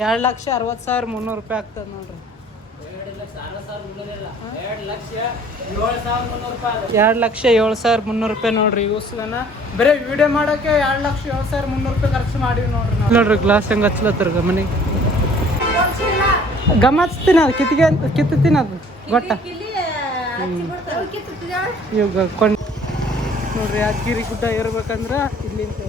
2,60,300 ರೂಪಾಯಿ ಆಗ್ತದೆ ನೋಡ್ರಿ. 2,07,300 ರೂಪಾಯಿ ನೋಡ್ರಿ. ಯೂಸ್ಲನ ಬರೀ ವಿಡಿಯೋ ಮಾಡೋಕ್ಕೆ 2,07,300 ರೂಪಾಯಿ ಖರ್ಚು ಮಾಡಿವಿ ನೋಡ್ರಿ. ನೋಡ್ರಿ ಗ್ಲಾಸ್ ಹೆಂಗೆ ಹಚ್ಲತ್ತಾರ ಮನೆಗೆ. ಗಮ ಹಚ್ತೀನಿ ಅದು ಕಿತ್ತೀನಿ ಅದು ಗೊಟ್ಟ ಇವಾಗ ಕೊಂಡು ನೋಡ್ರಿ. ಯಾದಗಿರಿ ಗುಡ್ಡ ಇರ್ಬೇಕಂದ್ರೆ ಇಲ್ಲಿಂದ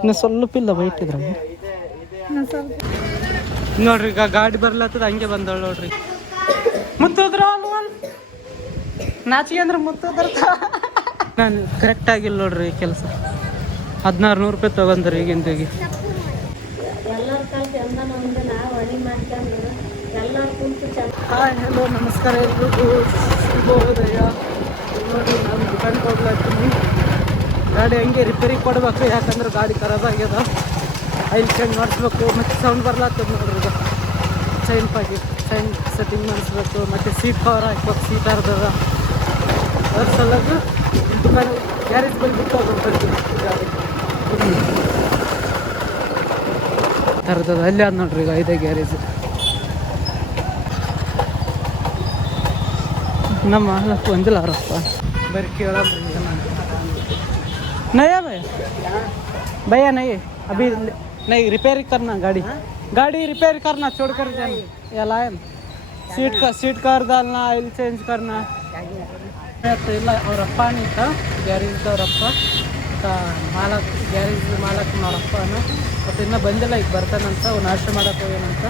ಇನ್ನು ಸ್ವಲ್ಪ ಇಲ್ಲ ಬೈಟ್ ಇದ್ರ ನೋಡ್ರಿ. ಈಗ ಗಾಡಿ ಬರ್ಲತ್ತದ ಹಂಗೆ ಬಂದಳ ನೋಡ್ರಿ. ಮುತ್ತದ್ರ ನಾಚಿಗೆ ಅಂದ್ರೆ ಮುತ್ತದ್ರ ನಾನು ಕರೆಕ್ಟ್ ಆಗಿಲ್ಲ ನೋಡ್ರಿ ಕೆಲಸ. 1,600 ರೂಪಾಯಿ ತಗೊಂಡ್ರಿ ಈಗಿಂದಾಗಿ. ಹಾಯ್ ಹಲೋ ನಮಸ್ಕಾರ ಎಲ್ರಿಗೂ ಶುಭೋದಯ. ನೋಡ್ರಿ ನಾನು ದುಕಾನ್ಗೆ ಹೋಗ್ಲಾತೀನಿ. ಗಾಡಿ ಹಂಗೆ ರಿಪೇರಿ ಕೊಡ್ಬೇಕು, ಯಾಕಂದ್ರೆ ಗಾಡಿ ಖರಾಬ್ ಆಗ್ಯದ. ಆಯಿಲ್ ಚೇಂಜ್ ಮಾಡಿಸ್ಬೇಕು. ಮತ್ತು ಸೌಂಡ್ ಬರ್ಲಾಗ್ತದೆ ನೋಡ್ರಿ. ಈಗ ಚೈನ್ ಸೆಟ್ಟಿಂಗ್ ಮಾಡಿಸ್ಬೇಕು. ಮತ್ತು ಸೀಟ್ ಕವರ್ ಹಾಕ್ಬೇಕು. ಸೀಟ್ ಅರ್ಧದ ಅದ್ರ ಸಲುವಾಗಿ ದುಕಾನ್ ಗ್ಯಾರೇಜ್ ಬಂದು ಬಿಟ್ಟು ಹೋಗ್ಬೇಕು. ಗಾಡಿ ಅರ್ಧದ ಅಲ್ಲಿ ಅದು ನೋಡ್ರಿ. ಈಗ ಇದೇ ಗ್ಯಾರೇಜ್. ನಮ್ಮ ಮಾಲಕ್ ಒಂದಿಲ್ಲ ಅವರಪ್ಪ बरी केड़ा नया भैया नहीं अभी नहीं रिपेयर करना गाड़ी रिपेयर करना छोड़ कर जाना या लायन सीट कवर डालना ऑयल चेंज करना ಇಲ್ಲ ಅವರಪ್ಪ ನಿಂತ ಗ್ಯಾರೇಜ್ದವ್ರಪ್ಪ ಮಾಲಕ್ ಗ್ಯಾರೇಜ್ ಮಾಲಕ್ ಅವರಪ್ಪನ ಮತ್ತು ಇನ್ನೂ ಬಂದಿಲ್ಲ. ಈಗ ಬರ್ತಾನಂತ ಅವ್ನು ನಾಷ್ಟ ಮಾಡೋಕೆ ಹೋಗ್ಯಾನಂತ.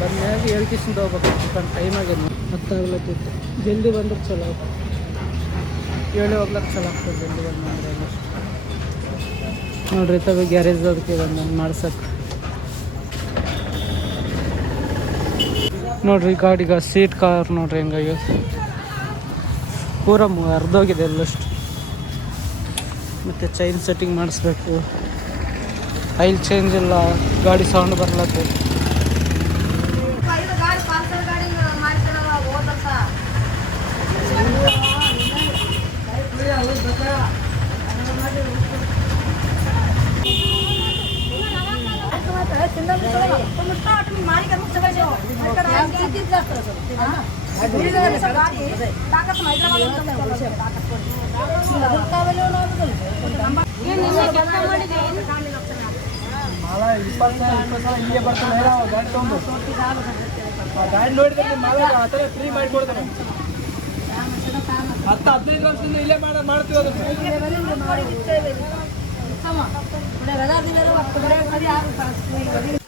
ಬಂದಾಗ ಹೇಳ್ಕಿಸಿಂದ ಹೋಗ್ಬೇಕು. ಟೈಮ್ ಆಗ್ಯದ ಗೊತ್ತಾಗ್ಲತ್ತಿತ್ತು. ಜಲ್ದಿ ಬಂದ್ರೆ ಚಲೋ ಹೇಳಿ ಹೋಗ್ಲಕ್ಕೆ ಚಲೋ ಆಗ್ತದೆ. ಜಲ್ದಿ ಬಂದು ನೋಡ್ರಿ ತಗೋ ಗ್ಯಾರೇಜ್ ಅದಕ್ಕೆ ಬಂದು ಮಾಡ್ಸಕ್ಕೆ. ನೋಡ್ರಿ ಗಾಡಿಗೆ ಸೀಟ್ ಕವರ್ ನೋಡ್ರಿ ಹೆಂಗಾಗಿ ಪೂರ ಅರ್ಧೋಗಿದೆ ಎಲ್ಲಷ್ಟು. ಮತ್ತು ಚೈನ್ ಸೆಟ್ಟಿಂಗ್ ಮಾಡಿಸ್ಬೇಕು. ಆಯಿಲ್ ಚೇಂಜ್ ಇಲ್ಲ, ಗಾಡಿ ಸೌಂಡ್ ಬರ್ಲತ್ತೆ. ಗಾಡಿ ನೋಡಿದ್ರೆ ಫ್ರೀ ಮಾಡಿಕೊಡ್ತಾನೆ. 10-15 ವರ್ಷದಿಂದ ಇಲ್ಲೇ ಮಾಡ್ತೀವಿ.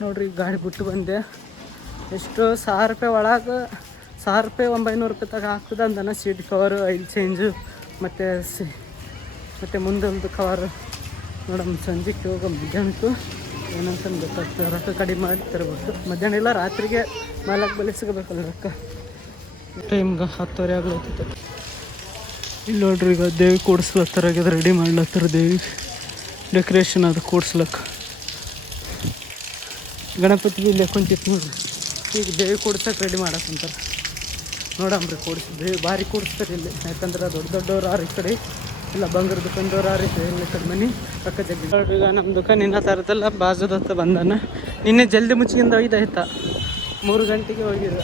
ನೋಡ್ರಿ ಗಾಡಿ ಬಿಟ್ಟು ಬಂದೆ. ಎಷ್ಟು 1,000 ರೂಪಾಯಿ ಒಳಗೆ 1,000 ರೂಪಾಯಿ 900 ರೂಪಾಯಿ ತಗ ಆಗ್ತದೆ ಅಂದನ. ಸೀಟ್ ಕವರು, ಆಯಿಲ್ ಚೇಂಜು ಮತ್ತು ಮುಂದೊಂದು ಕವರ್ ನೋಡಮ್ಮ. ಸಂಜೆಗೆ ಹೋಗೋ ಮಧ್ಯಾಹ್ನಕ್ಕೂ ಏನಂತಂದು ಗೊತ್ತಾಗ್ತದೆ. ರೊಕ್ಕ ಕಡಿಮೆ ಮಾಡಿ ತರಬೇಕು. ಮಧ್ಯಾಹ್ನ ಇಲ್ಲ ರಾತ್ರಿಗೆ ಮಾಲಕ್ ಬಲಿ ಸಿಗಬೇಕಲ್ಲ ರೊಕ್ಕ. ಟೈಮ್ಗೆ 10:30 ಆಗ್ಲತ್ತಿತ್ತು. ಇಲ್ಲಿ ನೋಡ್ರಿ ಈಗ ದೇವಿ ಕೂಡಿಸ್ಲತ್ತಾರ. ಆಗ್ಯದ ರೆಡಿ ಮಾಡ್ಲತ್ತಾರ ದೇವಿ ಡೆಕೋರೇಷನ್ ಅದು ಕೂಡ್ಸ್ಲಕ್ಕ. ಗಣಪತಿ ಇಲ್ಲೇ ಕುಂತಿತ್ತು ನೋಡ್ರಿ. ಈಗ ದೇವಿ ಕೂಡ್ಸಕ್ಕೆ ರೆಡಿ ಮಾಡಕ್ಕಂತಾರೆ. ನೋಡಮ್ರಿ ದೇವಿ ಭಾರಿ ಕೂಡಿಸ್ತಾರೆ ಇಲ್ಲಿ. ಯಾಕಂದ್ರೆ ದೊಡ್ಡವ್ರು ಆರು ಈ ಕಡೆ ಇಲ್ಲ, ಬಂಗಾರ ದುಕಾನ್ದವ್ರು ಆರು ಈ ಕಡೆ ಮನೆ ಪಕ್ಕ ಜಗ್ಗಿ. ನೋಡ್ರಿ ಈಗ ನಮ್ಮ ದುಕಾನ್ ಇನ್ನೂ ಥರದ್ದೆಲ್ಲ ಬಾಜುದತ್ತ ಬಂದಾನ. ನಿನ್ನೆ ಜಲ್ದಿ ಮುಚ್ಚಿಂದ ಒಯ್ದಾಯ್ತಾ 3 ಗಂಟೆಗೆ ಹೋಗಿದ್ದ.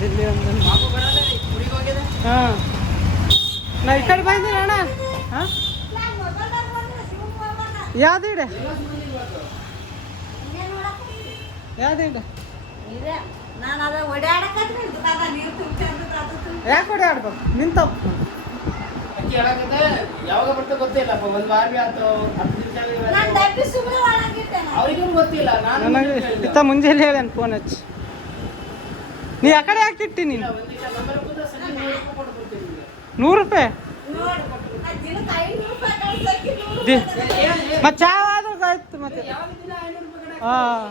ಜಲ್ದಿ ಅಂದ. ಹಾಂ ನಾ ಈ ಕಡೆ ಬಂದಿನಿ ಅಣ್ಣ. ಹಾಂ ಯಾವ್ದು ಇಡೆ ಯಾಕೆ ಹೊಡ್ಯಾಡ್ಬೇಕು ನಿಂತಪ್ಪ. ಯಾವಾಗ ಬರ್ತಾ ಗೊತ್ತಿಲ್ಲ. ಒಂದು ವಾರ ಆಯ್ತು, 10 ನಿಮಿಷ ಅವ್ರಿಗೂ ಗೊತ್ತಿಲ್ಲ. ನನಗೆ ಇತ್ತ ಮುಂಜಾನೆ ಹೇಳೇನು ಫೋನ್ ಹಚ್ಚಿ. ನೀ ಆ ಕಡೆ ಹಾಕಿಟ್ಟಿ ನೀನು 100 ರೂಪಾಯಿ ಮತ್ತೆ ಚಾ ಆದ್ರೂ ಆಯ್ತು. ಮತ್ತೆ ಹಾಂ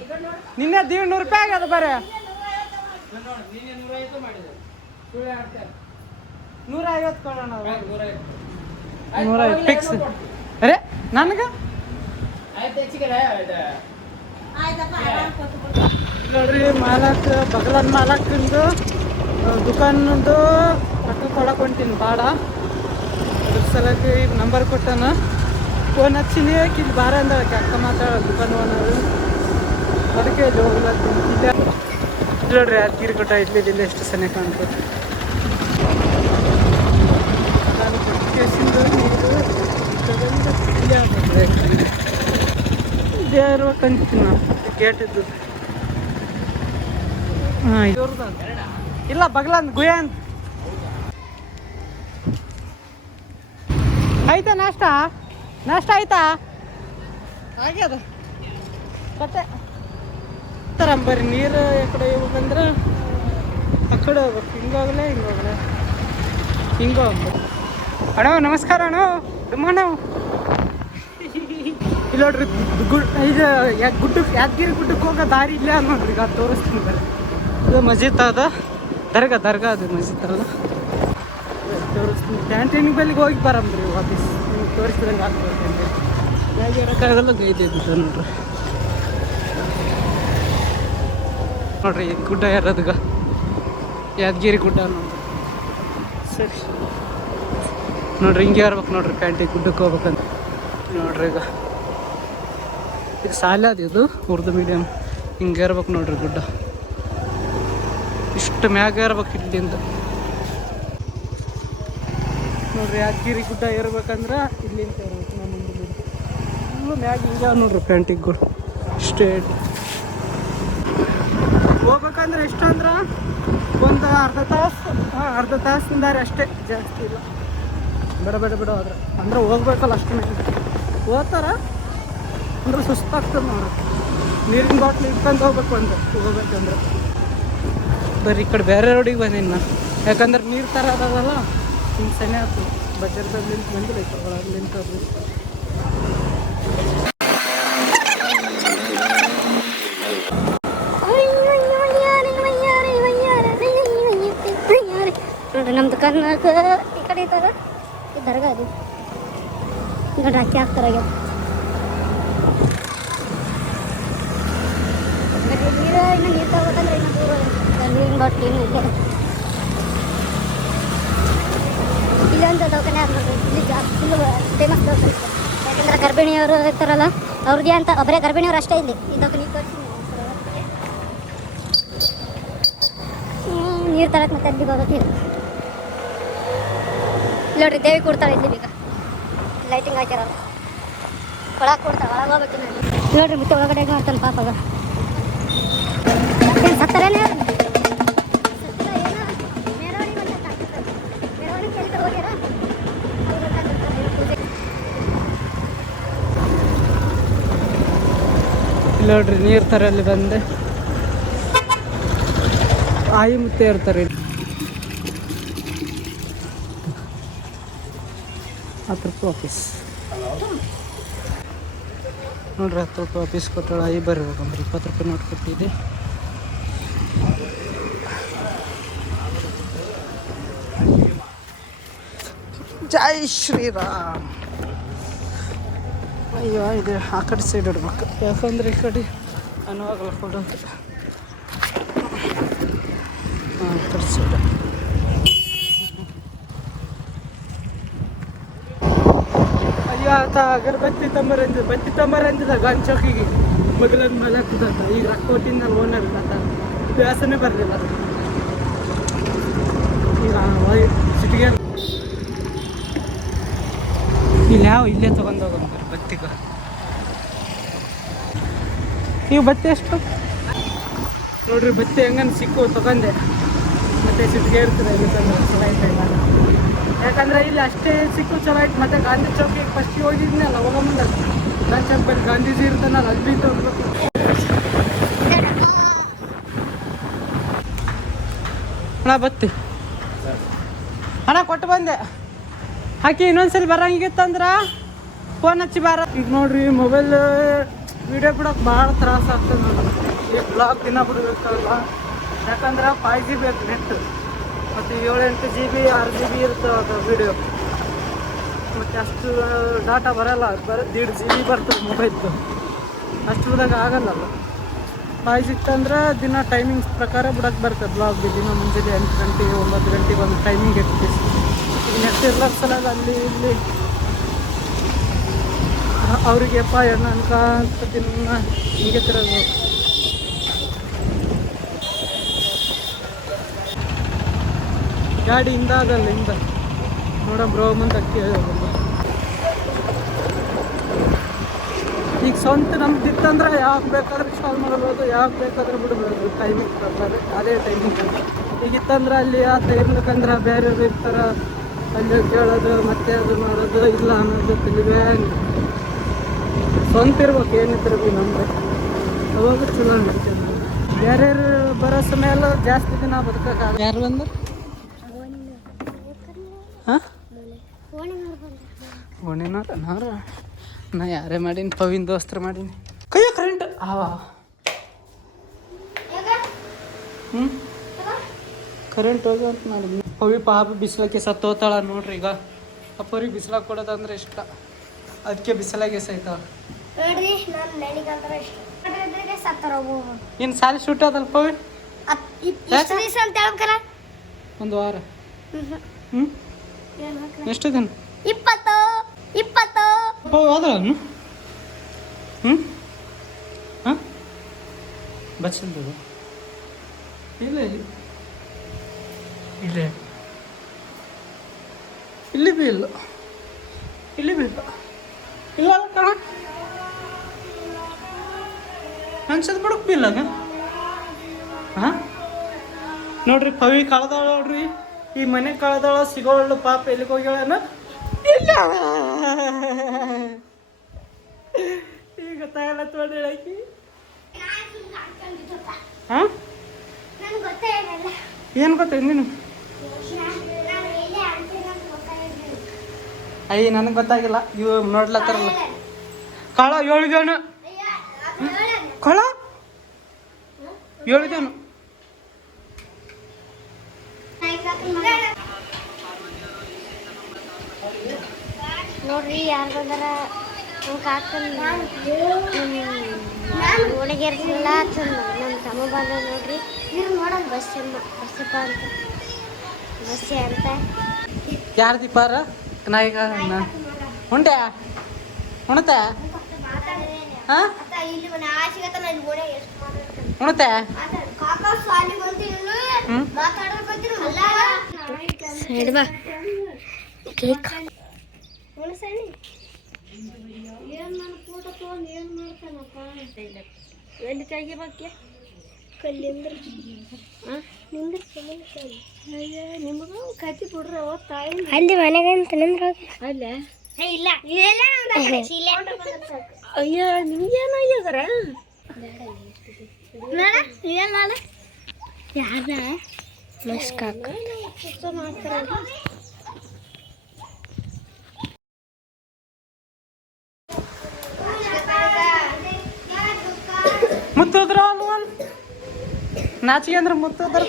ನಿನ್ನೆ 100 ರೂಪಾಯಿ ಆಗ್ಯದ ಬರೇ 150 ಕೊಡೋಣ. 150 ಫಿಕ್ಸ್. ಅರೆ ನನಗೆ ನೋಡ್ರಿ ಮಾಲಕ್ ಬಗಲನ್ ಮಾಲಕ್ಕಿಂದು ದುಕಾನದು ರೊಕ್ಕ ಕೊಡಕ್ಕೆ ಹೊಂಟೀನಿ. ಬಾಡ ಸಲಕ್ಕೆ ನಂಬರ್ ಕೊಟ್ಟಾನ. ಫೋನ್ ಹಚ್ಚಿನಿ, ಇಲ್ಲಿ ಬಾರ ಅಂದಕ್ಕೆ ಅಕ್ಕ ಮಾತಾಡೋ ದುಕಾನ್ ಓನರು. ಅದಕ್ಕೆ ಇಲ್ಲಿ ಹೋಗ್ಲತ್ತೀನಿ. ಇಲ್ಲ ನೋಡ್ರಿ ಯಾದಗಿರಿ ಕೊಟ್ಟ ಇಲ್ಲಿದ್ದಿಲ್ಲ ಎಷ್ಟು ಸಣ್ಣ ಕಾಣ್ತದೆ. ನಾನು ಕೊಟ್ಟಿಗೆಸಿಂದ ನೀರು ಇದೇ ಇರ್ಬೇಕಂತೀನಿ ನಾನು ಗೇಟ್ ಇದ್ದು. ಹಾಂ ಇವ್ರದ ಇಲ್ಲ ಬಗ್ಲಂದ್ ಗುಯ ಅಂತ ಆಯ್ತಾ. ನಾಷ್ಟ ಆಯ್ತಾ? ಆಗ್ಯದ ಮತ್ತೆ ತರಂಬರಿ ನೀರು ಈ ಕಡೆ ಹೋಗ್ಬೇಕಂದ್ರೆ ಆ ಕಡೆ ಹೋಗ್ಬೇಕು. ಹಿಂಗೋಗಲೇ ಹಿಂಗೆ ಹೋಗ್ಬೇಕು. ಅಣ್ಣ ನಮಸ್ಕಾರ ಅಣ್ಣ. ಡುಮ್ಮಣ್ಣ ಇಲ್ಲ ನೋಡ್ರಿ ಇದು ಗುಡ್ಡಕ್ಕೆ ಯಾದಗಿರಿ ಗುಡ್ಡಕ್ಕೆ ಹೋಗೋ ದಾರಿ ಇಲ್ಲೇ ಅದ ನೋಡ್ರಿ. ಈಗ ತೋರಿಸ್ತೀನಿ ಬರ್ರಿ. ಇದು ಮಸ್ಜಿದ್ ಅದ, ದರ್ಗಾ ಅದು ಮಸ್ಜಿದ್ ಅದ. ತೋರಿಸ್ತೀನಿ. ಕ್ಯಾಂಟೀನಿಗೆ ಬಲ್ಲಿಗೆ ಹೋಗಿ ಬರಮ್ರಿ ವಾಪೀಸ್. ನಿಮ್ಗೆ ತೋರಿಸಿದಂಗೆ ಆಗ್ತದೆ. ಹೇಗೆ ಇರೋಕ್ಕಾಗಲ್ಲ ಗೈದೆ ಬಿಟ್ಟು ನೋಡ್ರಿ ಇದು ಗುಡ್ಡ ಯಾರದಗ ಯಾದಗಿರಿ ಗುಡ್ಡ ನೋಡ್ರಿ. ಸರಿ ನೋಡ್ರಿ ಹಿಂಗೆ ಇರ್ಬೇಕು ನೋಡ್ರಿ. ಕ್ಯಾಂಟೀನ್ ಗುಡ್ಡಕ್ಕೆ ಹೋಗ್ಬೇಕಂತ ನೋಡ್ರಿ. ಈಗ ಇದು ಶಾಲೆ ಅದು, ಇದು ಉರ್ದು ಮೀಡಿಯಮ್. ಹಿಂಗೆ ಇರ್ಬೇಕು ನೋಡ್ರಿ ಗುಡ್ಡ. ಇಷ್ಟು ಮ್ಯಾಗ ಇರ್ಬೇಕು ಇಲ್ಲಿಂದ ನೋಡ್ರಿ. ಯಾದಗಿರಿ ಗುಡ್ಡ ಇರ್ಬೇಕಂದ್ರೆ ಇಲ್ಲಿಂದ ಇರ್ಬೇಕು. ನಮ್ಮ ಮುಂದೆ ಮ್ಯಾಗ ಹಿಂಗೆ ನೋಡ್ರಿ ಪ್ಯಾಂಟಿಗಳು ಸ್ಟ್ರೇಟ್ ಹೋಗ್ಬೇಕಂದ್ರೆ ಎಷ್ಟು ಅಂದ್ರೆ ಒಂದು ಅರ್ಧ ತಾಸಿನ ದಾರಿ ಅಷ್ಟೇ, ಜಾಸ್ತಿ ಇಲ್ಲ. ಬೇಡ ಆದ್ರೆ ಅಂದ್ರೆ ಹೋಗ್ಬೇಕಲ್ಲ ಅಷ್ಟು ಹೋಗ್ತಾರ ಅಂದ್ರೆ ಸುಸ್ತಾಗ್ತದೆ ನೋಡ್ರಿ. ನೀರಿನ ಬಾಟ್ಲು ಇಟ್ಕೊಂಡು ಹೋಗ್ಬೇಕು ಹೋಗ್ಬೇಕಂದ್ರೆ. ಬರೀ ಈ ಕಡೆ ಬೇರೆ ರೋಡಿಗೆ ಬಂದೀನಿ ನಾನು, ಯಾಕಂದ್ರೆ ನೀರು ತರೋದಲ್ಲ ಹಿಂಗೆ ಸೆನೆ ಆಗ್ತದೆ. ಬಜಾರ್ದಲ್ಲಿ ಬಂದಿಲ್ಲ ಒಳಗ್ಲಿಂತ. ನೋಡ್ರಿ ನಮ್ಮ ದುಕಾನಾಗ ಈ ಕಡೆ ಇದ್ದಾಗ ಈ ದರ್ಗಾ ಅದು ನೋಡ್ರಿ ಅಕ್ಕಿ ಹಾಕ್ತಾರೆ. ನೀರು ನೀರು ತಗೋಬೇಕಂದ್ರೆ ಇನ್ನೂ ದೂರ ನೀರಿನ ಬಾಟ್ಲಿ ಇನ್ನೂ ಇದೆ. ಇಲ್ಲೊಂದು ದವಾಖಾನೆ ಆದ ನೋಡ್ರಿ. ಇಲ್ಲಿ ಜಾಸ್ತಿ ಫೇಮಸ್ ದವಾಖಾನೆ. ಯಾಕಂದ್ರೆ ಗರ್ಭಿಣಿಯವರು ಇರ್ತಾರಲ್ಲ ಅವ್ರಿಗೆ ಅಂತ ಒಬ್ಬರೇ ಗರ್ಭಿಣಿಯವರು ಅಷ್ಟೇ ಇಲ್ಲಿ ಈ ದವಾಖಾನೆ ನೀರು ತರಕ್ಕೆ ಮತ್ತೆ ಅಲ್ಲಿಗೆ ಹೋಗೋಕೆ. ನೋಡ್ರಿ ದೇವಿ ಕೊಡ್ತಾಳೆ ಇಲ್ಲಿ. ಈಗ ಲೈಟಿಂಗ್ ಹಾಕ್ಯಾರಲ್ಲ ಒಳಗೆ ಕೊಡ್ತಾಳೆ. ಒಳಗೆ ಹೋಗ್ಬೇಕು ನೋಡ್ರಿ. ಮತ್ತೆ ಒಳಗಡೆ ಮಾಡ್ತಾನೆ ಪಾಪಗ. ಏನು ಸತ್ತರೇನೆ ನೋಡ್ರಿ ನೀರು ತರಲ್ಲಿ ಬಂದೆ. ಆಯಿ ಮುತ್ತೆ ಇರ್ತಾರೆ ₹10 ಆಫೀಸ್ ನೋಡ್ರಿ. ₹10 ಆಫೀಸ್ ಕೊಟ್ಟಳು. ಆಯಿ ಬರ್ಬೇಕಂದ್ರೆ ₹20 ನೋಟ್ ಕೊಟ್ಟಿದ್ದೆ. ಜೈ ಶ್ರೀರಾಮ್. ಅಯ್ಯೋ ಇದು ಆ ಕಡೆ ಸೈಡ್ ಇಡ್ಬೇಕು, ಯಾಕಂದ್ರೆ ಈ ಕಡೆ ಅನುವಾಗಲ್ಲ ಫೋಟೋ. ಹಾಂ ಈ ಕಡೆ ಸೈಡ್. ಅಯ್ಯೋ ಆತ ಅಗರಬತ್ತಿ ತಂಬರಂದಿದ ಗಾಂಧಿ ಚೌಕಿಗೆ ಮಗಲಂದ ಮೇಲೆ ಹಾಕುತ್ತ. ಈಗ ರೊಕ್ಕ ಕೊಟ್ಟಿದ್ದ ಓನರ್ ಆತ ವ್ಯಾಸನೇ ಬರಲಿಲ್ಲ. ಅದು ಈಗ ಸಿಟಿಗೆ ಇಲ್ಲಿ ಇಲ್ಲೇ ತೊಗೊಂಡು ಹೋಗೋಣ ಬತ್ತಿಗೆ. ನೀವು ಬತ್ತಿ ಎಷ್ಟು ನೋಡ್ರಿ. ಬತ್ತಿ ಹೆಂಗನ್ ಸಿಕ್ಕು ತೊಗೊಂಡೆ. ಮತ್ತೆ ಸಿಟಿಗೆ ಇರ್ತದೆ ಇಲ್ಲಿ ತಂದ್ರೆ ಚಲೋ ಐತೆ. ಯಾಕಂದ್ರೆ ಇಲ್ಲಿ ಅಷ್ಟೇ ಸಿಕ್ಕು ಚಲೋ ಐತೆ. ಮತ್ತೆ ಗಾಂಧಿ ಚೌಕಿಗೆ ಫಸ್ಟಿಗೆ ಹೋಗಿದ್ನಲ್ಲ ಹೋಗೋ ಮುಂದೆ ಗಾಂಧಿ ಚೌಕ್ ಬರೀ ಗಾಂಧೀಜಿ ಇರ್ತಾನಲ್ಲ ಅಲ್ಲಿ ಹೋಗ್ಬೇಕು. ಅಣ್ಣ ಬತ್ತಿ ಅಣ್ಣ ಕೊಟ್ಟು ಬಂದೆ. ಹಾಕಿ ಇನ್ನೊಂದ್ಸಲಿ ಬರಂಗಿತ್ತಂದ್ರೆ ಫೋನ್ ಹಚ್ಚಿ ಬಾರ. ಈಗ ನೋಡ್ರಿ ಮೊಬೈಲ್ ವಿಡಿಯೋ ಬಿಡೋಕೆ ಭಾಳ ತ್ರಾಸ ಆಗ್ತದೆ ನೋಡ್ರಿ. ಈಗ ಬ್ಲಾಗ್ ದಿನ ಬಿಡಬೇಕಲ್ಲ, ಯಾಕಂದ್ರೆ 5G ಬೇಕು ನೆಟ್. ಮತ್ತು 7-8 GB 6 GB ಇರ್ತವೆ ಅದು ವಿಡಿಯೋ. ಮತ್ತು ಅಷ್ಟು ಡಾಟಾ ಬರೋಲ್ಲ, ಬರೋ 1.5 GB ಬರ್ತದೆ ಮೊಬೈಲ್ದು. ಅಷ್ಟು ಬಿಡೋಕೆ ಆಗಲ್ಲಲ್ಲ. 5G ಇತ್ತಂದ್ರೆ ದಿನ ಟೈಮಿಂಗ್ಸ್ ಪ್ರಕಾರ ಬಿಡೋಕೆ ಬರ್ತದೆ ಬ್ಲಾಗ್. ದಿನ ಮುಂಜಾನೆ 8 ಗಂಟೆ 9 ಗಂಟೆಗೆ ಒಂದು ಟೈಮಿಂಗ್ ಇರ್ತದೆ. ನೆಟ್ ಇರ್ಲಾರ ಸಲ ಅಲ್ಲಿ ಇಲ್ಲಿ ಅವ್ರಿಗೆಪ್ಪ ಎಣ್ಣ ಅನ್ಕಂತ ದಿನ ಹಿಂಗೆ ತಿರೋದು. ಗಾಡಿ ಹಿಂದ ಅದಲ್ಲ ಹಿಂದ ನೋಡ ಬ್ರೋ ಮುಂದಕ್ಕೆ ಈಗ ಸ್ವಂತ ನಮ್ದು ಇತ್ತಂದ್ರೆ ಯಾಕೆ ಬೇಕಾದ್ರೆ ಕಾಲ್ ಮಾಡ್ಬೋದು, ಯಾಕೆ ಬೇಕಾದ್ರೆ ಬಿಡ್ಬೋದು, ಟೈಮಿಂಗ್ ಬರ್ತಾರೆ ಅದೇ ಟೈಮಿಂಗ್. ಈಗ ಇತ್ತಂದ್ರೆ ಅಲ್ಲಿ ಆತ ಇರ್ಬೇಕಂದ್ರೆ ಬೇರೆಯವ್ರು ಇರ್ತಾರೆ, ಅಲ್ಲಿ ಕೇಳೋದು ಮತ್ತೆ ಅದು ಮಾಡೋದು ಇಲ್ಲ ಅನ್ನೋದು ತಿಳಿವೇ. ಸ್ವಂತ ಇರ್ಬೇಕು ಏನಿದ್ರು ಭೀ ನಮ್ಗೆ, ಅವಾಗ ಚಲೋ ಅನಿಸ್ತದೆ. ಬೇರೆಯವ್ರು ಬರೋ ಸಮಯ ಜಾಸ್ತಿ ದಿನ ಬದುಕಾಗ. ಯಾರು ಬಂದು ಹಾಂ ಓಣಿನಾರ ನಾ ಯಾರೇ ಮಾಡೀನಿ, ಪವಿನ್ ದೋಸ್ತರ ಮಾಡೀನಿ. ಕೈಯ ಕರೆಂಟ್ ಕರೆಂಟ್ ಹೋಗಿ ಅಂತ ಮಾಡಿದ್ನಿ. ಪವಿ ಪಾಪ ಬಿಸಿಲಕ್ಕೆ ಸತ್ತೋತಾಳ ನೋಡ್ರಿ. ಈಗ ಅಪ್ಪರಿಗೆ ಬಿಸಿಲಾಗ ಕೊಡೋದಂದ್ರೆ ಇಷ್ಟ, ಅದಕ್ಕೆ ಬಿಸಿಲಾಗೆ ಎಸೈತಾವ. ಇನ್ನು ಸಾಲಿ ಶೂಟ್ ಅದಲ್ಲ ಪವಿ, ಒಂದು ವಾರ. ಎಷ್ಟು ದಿನ? 20 ಹೋದ್ರನು ಹಾಂ ಬಚ್ಚಲ್ದು ಇಲ್ಲ ಇಲ್ಲೇ ಇಲ್ಲಿ ಬಿ ಇಲ್ಲ, ಇಲ್ಲಿ ಬಿ ಇಲ್ಲ ಇಲ್ಲ ಕಣ ಅನ್ಸದ್ ಬಿಡಕ್ ಬಿ ಇಲ್ಲ. ಹಾಂ ನೋಡ್ರಿ ಪವಿ ಕಳ್ದಾಳ ನೋಡ್ರಿ, ಈ ಮನೆ ಕಳ್ದಾಳ ಸಿಗೋಳು ಪಾಪ ಎಲ್ಲಿಗೆ ಹೋಗ್ಯಾಳನ ಇಲ್ಲ. ಈಗ ಗೊತ್ತಾಗಲ್ಲ ತೋಡಿ ಹೇಳಕಿ. ಹಾಂ ಏನು ಗೊತ್ತಾಯ್ತು ನೀನು? ಅಯ್ಯ ನನಗೆ ಗೊತ್ತಾಗಿಲ್ಲ, ಇವು ನೋಡ್ಲತ್ತಾರಲ್ಲ ಕಾಳ 7 ಜನ ಕಾಳ 7 ಜನ. ನೋಡ್ರಿ ಯಾರು ಬಂದಾರ. ನಮ್ಮ ಕಾಕನ ಓಣಿಗೆರ್ಸಿಲ್ಲ ನಮ್ಮ ತಮ್ಮ ಬಂದ ನೋಡ್ರಿ. ನೀವು ನೋಡೋಣ ಬಸ್ಸಪ್ಪ ಅಂತ ಬಸ್ಸೆ ಅಂತ. ಯಾರು ದೀಪಾರ ನಾ ಈಗ ಉಂಟೆ ಉಣತೆ ಹಾಂ ಉಣತೆ ಸೈಡ್ ಬಾ ಕೇಕ್ ಎಲ್ಲಿ ಕೈಗೆ ಬಗ್ಗೆ ಕಲ್ಲಿಂದ್ರ ನಿಮಗೂ ಕತ್ತಿ ಬಿಡ್ರಿ ತಾಯಿ ಅಲ್ಲಿ ಮನೆಗೆ ಅಂತ ನಿಂದ್ರ ಅಲ್ಲ ಇಲ್ಲ ಅಯ್ಯ ನಿಮ್ಗೇನು ಅಯ್ಯದಾರ ಯಾರ ಮಸ್ಕಾಕ ಮಾಡ್ತಾರ. ಮುತ್ತೋದ್ರ ನಾಚಿಗೆ ಅಂದ್ರೆ ಮುತ್ತೋದ್ರ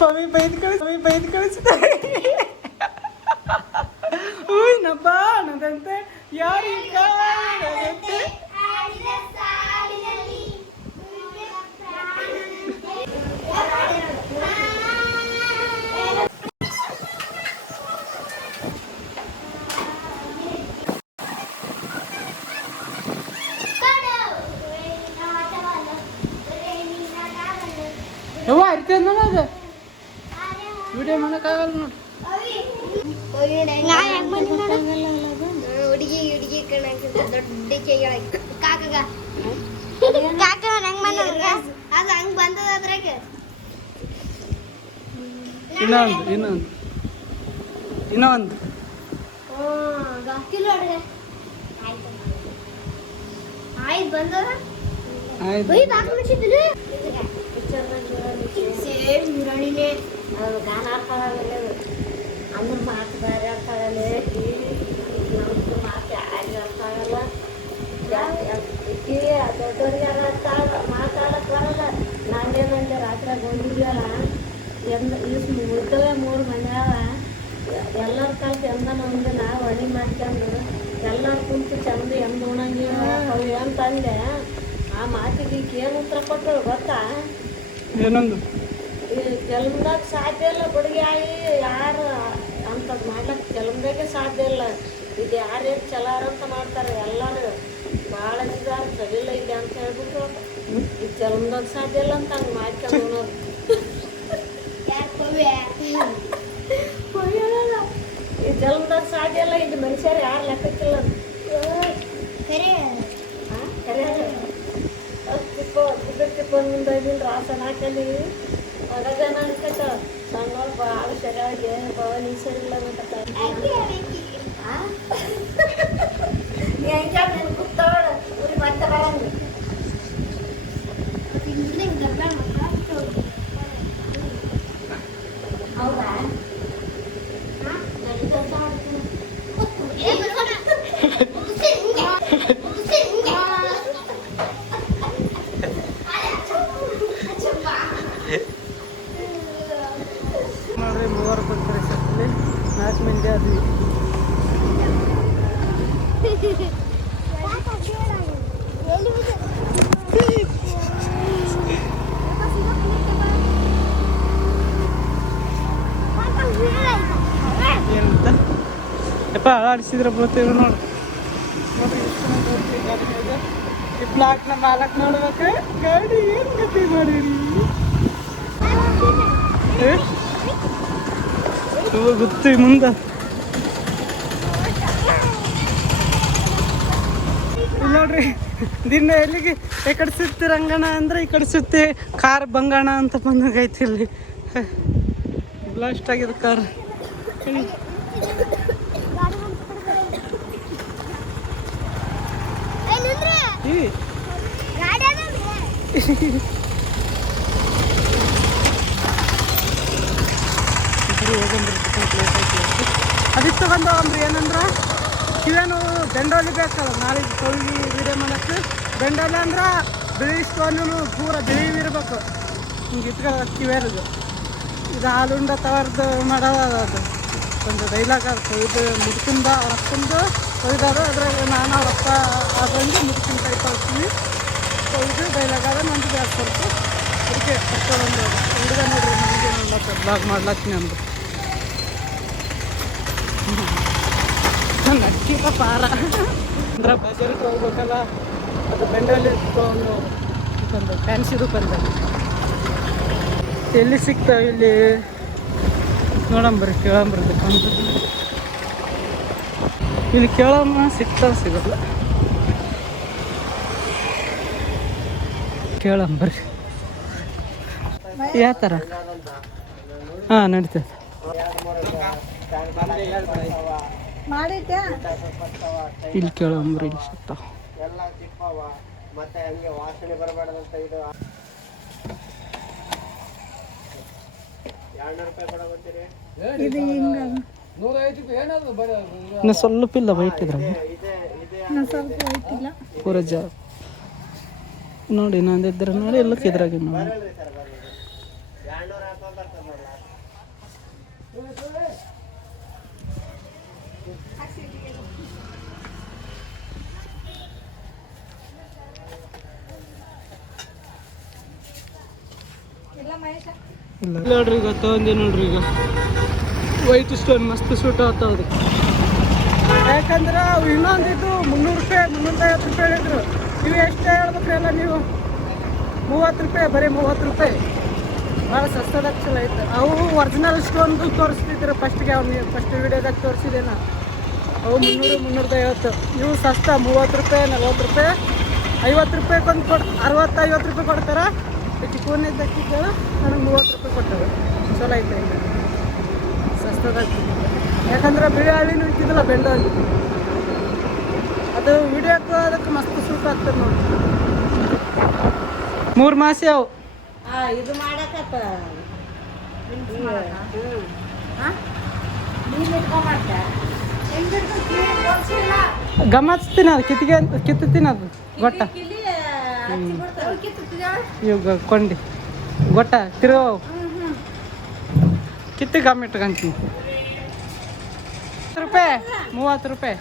ಪವಿ ಬೈದ್ ಕಳಿಸಿದ ಉಯ್ ನಬ್ಬ ಅನ್ನದಂತೆ ಯಾರೀಗ ಯವ್ವ ಅರ್ಥ ನೋಡ ವಿಡಿಯೋ ಮಾಡೋಕ್ಕಾಗಲ್ಲ ನೋಡಿ. ಹುಡುಗಿ ದೊಡ್ಡ ಕಾಕಗ ಕಾಕ ಹೆಂಗ್ ಬಂದ ಅದು ಹಂಗ್ ಬಂದದ ಅದ್ರಾಗ. ಇನ್ನೊಂದು ಆಯ್ತು ಬಂದದ ಸೇಮ್ ಹಿರಣಿನೇ ಅದು ಗಾನ ಆಡ್ತಾಳಲ್ಲ ಅಂದ್ರೆ ಮಾತು ಬೇರೆ ಆಡ್ತಾಳಲ್ಲ ಮಾತು ಯಾರು ಆಡ್ತಾಳಲ್ಲ ದೊಡ್ಡವ್ರಿಗೆಲ್ಲ ಮಾತಾಡಕ್ ಬರಲ್ಲ. ನಾನೇನಂದೆ ರಾತ್ರಿ ಬಂದಿದ್ವಲ್ಲ ಉದ್ದವೇ ಚಂದನ ಒಂದಿನ ಒಣಿ ಮಾಡ್ಕೊಂಡು ಎಲ್ಲ ಕುಂತು ಚಂದ ಹೆಂಗ್ ಉಣಂಗಿಲ್ಲ ಅವು ಅಂತ ಅಂದೆ. ಆ ಮಾತಿಗೆ ಏನು ಉತ್ತರ ಕೊಟ್ಟಳು ಗೊತ್ತಾ? ಏನೊಂದು ಈ ಜನ್ಮದಾಗ ಸಾಧ್ಯ ಇಲ್ಲ ಬಡಿಯಾಯಿ ಯಾರು ಅಂಥದ್ದು ಮಾಡ್ಲಕ್ಕೆ ಜನ್ಮದಾಗೆ ಸಾಧ್ಯ ಇಲ್ಲ. ಇದು ಯಾರೇನು ಚಲಾರ ಅಂತ ಮಾಡ್ತಾರೆ ಎಲ್ಲರೂ ಭಾಳ ಇದಾರ ಸರಿಲ್ಲ ಇದೆ ಅಂತ ಹೇಳ್ಬಿಟ್ಟು ಈ ಜನ್ಮದಾಗ ಸಾಧ್ಯ ಇಲ್ಲ ಅಂತ ಹಂಗೆ ಮಾಡ್ಕೊಂಡು ಉಣೋದು. ಈ ಜನ್ಮದಾಗ ಸಾಧ್ಯ ಇಲ್ಲ, ಇದು ಮನುಷ್ಯರು ಯಾರು ಲೆಕ್ಕಕ್ಕಿಲ್ಲ. ಮುಂದಿನ ರಾಸನ ಹಾಕಲಿ ಹೊರಗನ ಅನ್ಕತ್ತ ಸಣ್ಣ ಭಾಳ ಸರಿಯಾಗಿ ಭವನಿ ಸರಿಲ್ಲ ಕೂತಾವಳ ಊರಿ ಮತ್ತೆ ಬರಂಗ. ಹೌದಾ ನೋಡ್ರಿ 3 ಬರ್ತಾರೆ ಸತ್ತಲ್ಲಿ 4 ಮಂದಿ ಆದ್ವಿ. ಏನಂತ ಯಪ್ಪ ಅಳಾಡಿಸಿದ್ರೆ ಬರ್ತೇವೆ ನೋಡು. ನೋಡ್ರಿ ಎಷ್ಟು ಮಂದಿ ಹೋಗ್ತೀವಿ ಗಾಡಿ ಮೇಲೆ. ಈ ಬ್ಲಾಕ್ನ ಮಾಲಕ್ ನೋಡ್ಬೇಕು ಗಾಡಿ ಏನು ಗತಿ ಮಾಡಿರಿ ಗೊತ್ತಿ ಮುಂದೆ ನೋಡ್ರಿ. ದಿನ ಎಲ್ಲಿಗೆ ಈ ಕಡೆ ಸುತ್ತಿ ರಂಗಣ ಅಂದ್ರೆ ಈ ಕಡೆ ಸುತ್ತಿ ಕಾರ್ ಬಂಗಣ ಅಂತ ಬಂದಾಗೈತಿ. ಇಲ್ಲಿ ಬ್ಲಾಸ್ಟ್ ಆಗಿದೆ ಕಾರ್. ಅದಿತ್ತು ಬಂದು ಅಂದ್ರಿ ಏನಂದ್ರೆ ಕಿವೇನು ಬೆಂಡೋಲಿ ಬೇಕಲ್ಲ ನಾಳೆಗೆ ತೊಳ್ಗಿ ವೀಡಿಯೋ ಮಾಡೋಕ್ಕೆ. ಬೆಂಡೋಲಿ ಅಂದ್ರೆ ಬಿಳಿ ಸ್ಟೋನು ಪೂರ ಬಿಳಿವಿರ್ಬೇಕು ಹಿಂಗೆ ಇಟ್ಕೊಳ್ಳೋ ಕಿವೇರಿಗೆ. ಇದು ಹಾಲುಂಡ ತವರ್ದು ಮಾಡೋದು ಅದು ಒಂದು ಡೈಲಾಗ್ ಅದು. ಇದು ಮುದುಕಿಂದ ಅವ್ರ ಅಪ್ಪಂದು ಕೊಯ್ದಾರು ಅದ್ರಾಗ ನಾನು ಅವ್ರ ಅಪ್ಪ ಆದಂಗೆ ಮುದುಕಿನ ಕೈ ಕಳ್ತೀವಿ. ಇದು ಡೈಲಾಗ್ ಆದ ನಂದು ಬ್ಯಾಗ್ ಕೊಡ್ತು. ಅದಕ್ಕೆ ಅಷ್ಟೊಂದು ಹುಡುಗ ನೋಡ್ರಿ ನನಗೆ ನೋಡ್ಲಕ್ಕ ಬ್ಲಾಗ್ ಮಾಡ್ಲತ್ತೀನಿ ಅಂದು ನಕ್ಕಿಪ್ಪ ಪಾರ ಅಂದ್ರೆ ಬಜಾರಿಗೆ ಹೋಗ್ಬೇಕಲ್ಲ. ಅದು ಬೆಂಡಲ್ಲಿ ಒಂದು ಫ್ಯಾನ್ಸಿ ದುಕಾನ್ದಾಗ ಎಲ್ಲಿ ಸಿಗ್ತಾವೆ ಇಲ್ಲಿ ನೋಡಂಬರಿ ಕೇಳಂಬರಿ ದುಕಾನ್. ಇಲ್ಲಿ ಕೇಳಮ್ಮ ಸಿಗ್ತಾವ ಸಿಗಲ್ಲ. ಕೇಳಂಬರಿ ಯಾವ ಥರ ಹಾಂ ನಡೀತದೆ. ಇಲ್ಲಿ ಕೇಳಂಬರಿ ಇಲ್ಲಿ ಸಿಗ್ತಾವ. ಮತ್ತೆ ಹಂಗೆ ವಾಸನೆ ಬರಬಾರ್ದಂತ ಇದು 200 ರೂಪಾಯಿ ಕೊಡಬತ್ತೀರಿ. ಇನ್ನು ಸ್ವಲ್ಪ ಇಲ್ಲ ವೈಟ್ ಇದ್ರಾಗ ಪೂರ ನೋಡಿ ನಂದಿದ್ರೆ ನೋಡಿ ಎಲ್ಲಕ್ಕೆ ಇದ್ರಾಗ ನೋಡಿ. ಇಲ್ಲ ನೋಡ್ರಿ ಈಗ ತೊಗೊಂಡಿ ನೋಡ್ರಿ. ಈಗ ವೈಟ್ ಸ್ಟೋನ್ ಮಸ್ತ್ ಸೂಟ್ ಆಗ್ತಾವ್ರಿ. ಯಾಕಂದ್ರೆ ಅವು ಇನ್ನೊಂದಿದ್ದು 300 ರೂಪಾಯಿ 350 ರೂಪಾಯಿ ಹೇಳಿದ್ರು. ನೀವು ಎಷ್ಟೇ ಹೇಳ್ಬೇಕ್ರಿ ಎಲ್ಲ ನೀವು 30 ರೂಪಾಯಿ ಬರೀ 30 ರೂಪಾಯಿ. ಭಾಳ ಸಸ್ತದಾಗ ಚಲೋ ಐತೆ. ಅವು ಒರಿಜಿನಲ್ ಸ್ಟೋನ್ದು ತೋರಿಸ್ತಿದ್ರು ಫಸ್ಟ್ಗೆ. ಅವ್ನು ಫಸ್ಟ್ ವೀಡಿಯೋದಾಗ ತೋರಿಸಿದೇನ ಅವು 300 350. ಇವು ಸಸ್ತ 30 ರೂಪಾಯಿ 40 ರೂಪಾಯಿ 50 ರೂಪಾಯಿಗೊಂದು 60 50 ರೂಪಾಯಿ ಕೊಡ್ತಾರೆ. ಚಿಕನ್ ಇದ್ದಕ್ಕಿದ್ದೇವೆ ನನಗೆ 30 ರೂಪಾಯಿ ಕೊಟ್ಟರು. ಚಲೋ ಐತೆ ಈಗ ಸಸ್ತದಾಗ. ಯಾಕಂದ್ರೆ ಬಿಳಿ ಹಳ್ಳಿನೂ ಇಟ್ಟಿದ್ದಿಲ್ಲ ಬೆಂಡಲ್ಲಿ. ಅದು ವಿಡಿಯೋಕ್ಕೂ ಅದಕ್ಕೆ ಮಸ್ತ್ ಸೂಟ್ ಆಗ್ತದೆ ನೋಡಿ. 3 ಮಾಸಿ ಅವು ಇದು ಮಾಡಕತ್ತ ಗಮನಿಸ್ತೀನಿ ಅದು ಕಿತ್ತೀನಿ ಅದು ಗೊಟ್ಟ ಇವಾಗ ಕೊಂಡಿ ಗೊಟ್ಟ ತಿರೋ ಕಿತ್ತಿ ಗಮ್ ಇಟ್ಕೊಂತೀನಿ. 30 ರೂಪಾಯಿ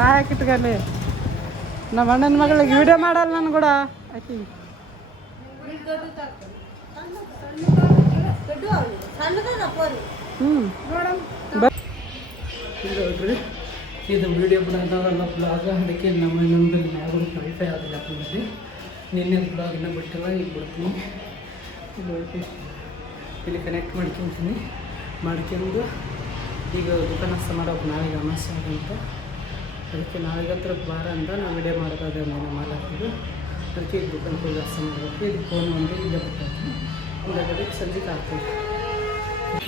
ನಾಯಕ್ ಇಟ್ಕಲ್ಲಿ ನಮ್ಮ ಅಣ್ಣನ ಮಗಳಿಗೆ ವಿಡಿಯೋ ಮಾಡಲ್ಲ ನಾನು ಕೂಡ ಆಕಿ ನೋಡ್ರಿ ಇದು ವಿಡಿಯೋ ಬಿಡೋದಲ್ಲ ಬ್ಲಾಗ್ ಅದಕ್ಕೆ ನಮ್ಮ ನಮ್ಮಲ್ಲಿ ಮ್ಯಾಗ ವೈಫೈ ಆದಿಲ್ಲ ಹಾಕೊಂಡಿದ್ದೆ ನಿನ್ನೆ ಬ್ಲಾಗಿನ ಬಿಟ್ಟಿಲ್ಲ ಈಗ ಬಿಡ್ತೀನಿ ಇಲ್ಲಿ ಕನೆಕ್ಟ್ ಮಾಡ್ಕೊತೀನಿ ಮಾಡ್ಕೊಂಡು ಈಗ ದುಕಾನಸ್ಥ ಮಾಡೋಕೆ ನಾಳೆಗೆ ಅಮಾವಾಸ್ಯೆ ಅಂತ ಅದಕ್ಕೆ ನಾಳೆಗೆ ಹತ್ರ ಬಾರ ಅಂತ ನಾವು ವಿಡಿಯೋ ಮಾಡೋದಾದ್ರೆ ನಮ್ಮ ಮಾಲಾಕಿದ್ದು ಅದಕ್ಕೆ ಈಗ ದುಕಾನ್ ಪೂಜಾಸ್ತ ಮಾಡಬೇಕು ಇದು ಫೋನ್ ಒಂದು ಇಲ್ಲೇ ಬಿಟ್ಟಾಗ್ತೀನಿ ಹಿಂದಗಡೆಗೆ ಸಂಜೆಗೆ ಆಗ್ತದೆ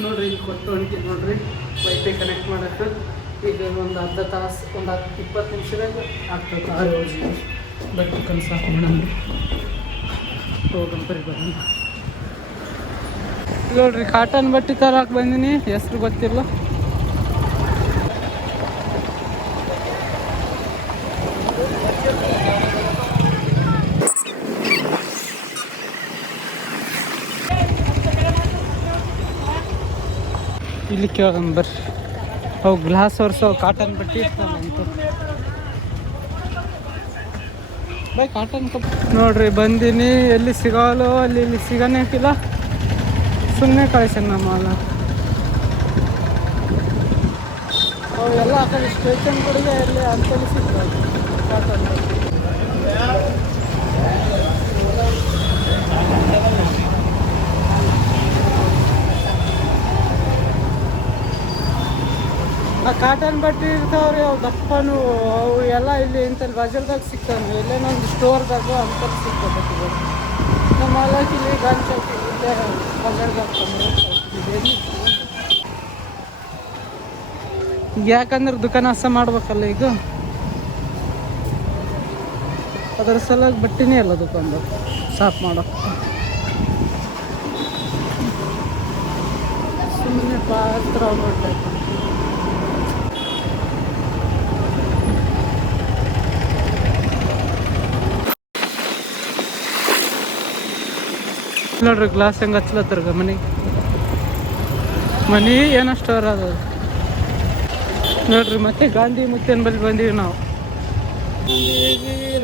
ನೋಡಿರಿ ಇಲ್ಲಿ ಕೊಟ್ಟು ಹೊಂಟಿ ನೋಡಿರಿ ವೈಫೈ ಕನೆಕ್ಟ್ ಮಾಡೋಕ್ಕೆ ಈಗ ಒಂದು ಅರ್ಧ ತಾಸು ಒಂದು 20 ನಿಮಿಷದಾಗ ಆಗ್ತದೆ 6 ಜಿ ಬಟ್ ದುಕಾನ್ ಸಾಕು ಮಾಡೋಣ ಹೋಗಂಪರಿ ಬರೋಣ ನೋಡ್ರಿ ಕಾಟನ್ ಬಟ್ಟೆ ತರಕ್ಕೆ ಬಂದೀನಿ ಹೆಸ್ರು ಗೊತ್ತಿಲ್ಲ ಇಲ್ಲಿ ಕೇಳಂಬರ್ರಿ ಅವು ಗ್ಲಾಸ್ ಒರ್ಸೋ ಕಾಟನ್ ಬಟ್ಟೆ ಇರ್ತಾವೆ ಅಂತ ಬೈ ಕಾಟನ್ ಕಪ್ ನೋಡ್ರಿ ಬಂದೀನಿ ಎಲ್ಲಿ ಸಿಗೋಲ್ಲ ಅಲ್ಲಿ ಇಲ್ಲಿ ಸಿಗನೇಕಿಲ್ಲ ಸುಮ್ಮನೆ ಕಳಿಸ್ಯಾನ ನಮ್ಮ ಮಾಲ ಅವೆಲ್ಲ ಆ ಕಡೆ ಸ್ಟೇಷನ್ ಕಡೆಗೆ ಎಲ್ಲಿ ಅಂತೇಳಿ ಸಿಗ್ತದೆ ಕಾಟನ್ ಬಟ್ಟೆ ಆ ಕಾಟನ್ ಬಟ್ಟೆ ಇರ್ತಾವ್ರಿ ಅವು ದಪ್ಪನು ಅವು ಎಲ್ಲ ಇಲ್ಲಿ ಇಂಥಲ್ಲಿ ಬಜಾರ್ದಾಗ ಸಿಗ್ತಾವೆ ಎಲ್ಲೇನೊಂದು ಸ್ಟೋರ್ದಾಗ ಅಂತಲ್ಲಿ ಸಿಗ್ತವೆ ಬಟ್ಟೆಗಳು ನಮ್ಮ ಮಾಲಕ್ಕೆ ಇಲ್ಲಿ ಗಾಂಧಿ ಚೌಕ ಇಲ್ಲೇ ಬಜಾರ್ದಾಗ ಈಗ ಯಾಕಂದ್ರೆ ದುಕಾನಸ್ಥ ಮಾಡ್ಬೇಕಲ್ಲ ಈಗ ಅದರ ಸಲುವಾಗಿ ಬಟ್ಟೆನೇ ಅಲ್ಲ ದುಕಾನ್ದಾಗ ಸಾಫ್ ಮಾಡೋಕೆ ಸುಮ್ಮನೆ ಪಾತ್ರ ಹೊರಟೆ ನೋಡ್ರಿ ಗ್ಲಾಸ್ ಹೆಂಗೆ ಹಚ್ಲತ್ತರ್ಗ ಮನೆ ಏನೋ ಸ್ಟೋರ್ ಅದ ನೋಡ್ರಿ ಮತ್ತೆ ಗಾಂಧಿ ಮುತ್ತೇನ ಬಳಿ ಬಂದೀವಿ ನಾವು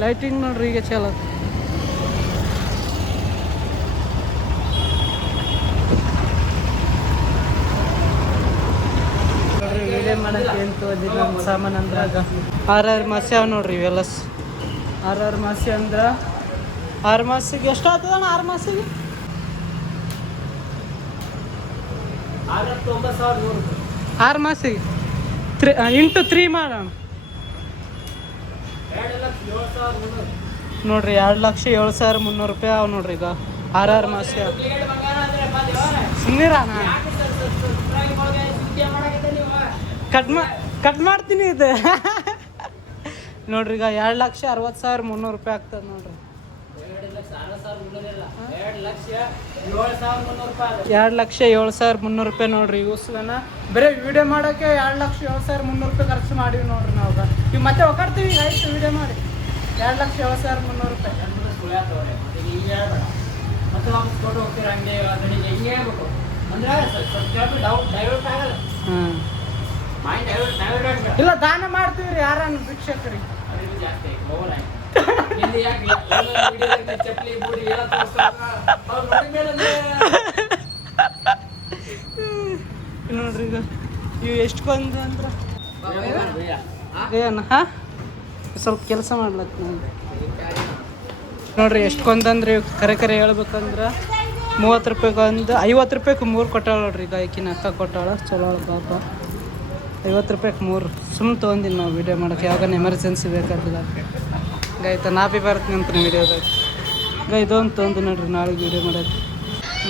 ಲೈಟಿಂಗ್ ನೋಡ್ರಿ ಈಗ ಚಲೋ ನೋಡ್ರಿ ವಿಡಿಯೋ ಮಾಡಕ್ಕೆ ಏನು ತೋದಿಲ್ಲ ನಮ್ಮ ಸಾಮಾನು ಅಂದ್ರಾಗ ಆರ್ ಮಾಸಿ ಅವ ನೋಡ್ರಿ ಇವೆಲ್ಲ ಆರ್ ಮಾಸಿ ಅಂದ್ರೆ 6 ಮಾಸಿಗೆ ಎಷ್ಟು ಆಗ್ತದಣ್ಣ 6 ಮಾಸಿಗೆ 6 ಮಾಸಿಗೆ ಇಂಟು 3 ಮಾಡೋಣ ನೋಡ್ರಿ 2,07,300 ರೂಪಾಯಿ ಅವ ನೋಡ್ರಿ ಈಗ 6 ಮಾಸ ಸುಮ್ಮನಿರಾಣ ಕಟ್ ಮಾಡ್ತೀನಿ ಇದು ನೋಡ್ರಿ ಈಗ 2,60,300 ರೂಪಾಯಿ ಆಗ್ತದೆ ನೋಡ್ರಿ 2,07,300 ರೂಪಾಯಿ ನೋಡ್ರಿ ಯೂಸ್ಗನ ಬರೀ ವಿಡಿಯೋ ಮಾಡೋಕ್ಕೆ 2,07,300 ರೂಪಾಯಿ ಖರ್ಚು ಮಾಡೀವಿ ನೋಡ್ರಿ ನಾವು ಈಗ ಮತ್ತೆ ಒಕ್ಕಾಡ್ತೀವಿ ಈಗ ಆಯ್ತು ವಿಡಿಯೋ ಮಾಡಿ 2,07,300 ರೂಪಾಯಿ ಮತ್ತೆ ಫೋಟೋ ಹೋಗ್ತೀರ ಹಂಗೆ ಹಿಂಗೆ ಹೇಳ್ಬೇಕು ಅಂದ್ರೆ ಇಲ್ಲ ದಾನ ಮಾಡ್ತೀವಿ ರೀ ಯಾರನ್ನು ಭಿಕ್ಷಕರಿಗೆ ನೋಡ್ರಿ ಈಗ ಇವು ಎಷ್ಟು ಕೊಂದು ಅಂದ್ರೆ ಏನು ಹಾಂ ಸ್ವಲ್ಪ ಕೆಲಸ ಮಾಡ್ಲತ್ತ ನೋಡ್ರಿ ಎಷ್ಟು ಕೊಂದಂದ್ರೆ ಕರೆ ಹೇಳ್ಬೇಕಂದ್ರೆ 30 ರೂಪಾಯಿಗೆ ಒಂದು 50 ರೂಪಾಯಿಗೆ 3 ಕೊಟ್ಟಾಳ ನೋಡ್ರಿ ಈಗ ಈಕಿನ ಅಕ್ಕ ಕೊಟ್ಟಾಳ ಚಲೋ ಪಾಪ 50 ರೂಪಾಯಿಗೆ 3 ಸುಮ್ಮನೆ ತೊಗೊಂಡಿನಿ ನಾವು ವೀಡಿಯೋ ಮಾಡೋಕ್ಕೆ ಯಾವಾಗ ಎಮರ್ಜೆನ್ಸಿ ಬೇಕಾದ್ರೆ ಗಾಯ್ತಾ ನಾ ಬಿ ಬರ್ತೀನಿ ಅಂತ ವೀಡಿಯೋದಾಗ ಇದೊಂದು ತೊಗೊಂಡು ನೋಡ್ರಿ ನಾಳೆಗೆ ವೀಡಿಯೋ ಮಾಡೋಕ್ಕೆ